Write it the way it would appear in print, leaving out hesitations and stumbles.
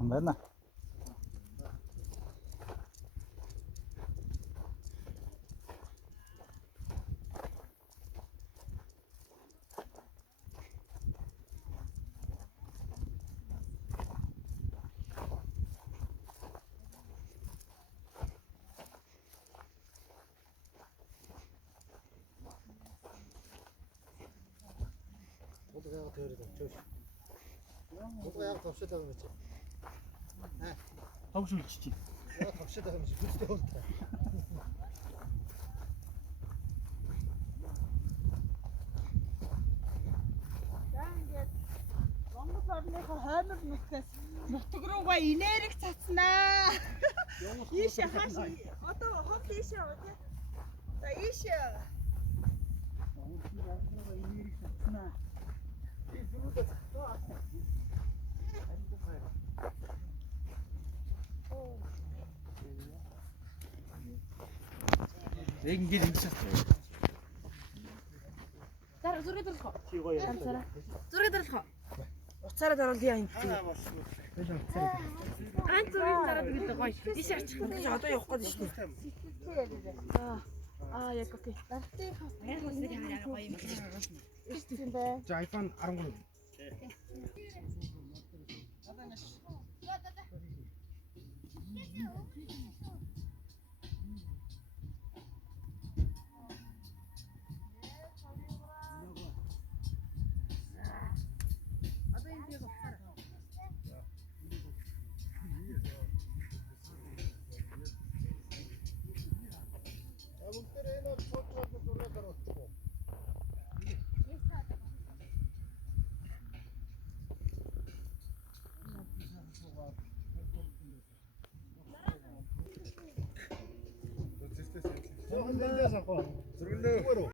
Mana? Motor ayağı teoriden çöş. Motor ayağı tavşa takım için. He. Tavşan çiçek. Ya tavşa takım için. Güçlü oldu. Нутгруугаа инээрэг цацнаа. Ийшээ хааш. Одоо хот ийшээ одоо. За ийшээ. Яг ингэж ингэж чадчих. Дараа зургийг дарах. Чи гоё яа. Зургийг дарах. Уцаараа дарвал яа юм. Ан зургийг дараад гэдэг гоё. Иш арчих. Одоо явах гээд шүү дээ. Яг окей. За iPhone 13. Зөрлөө.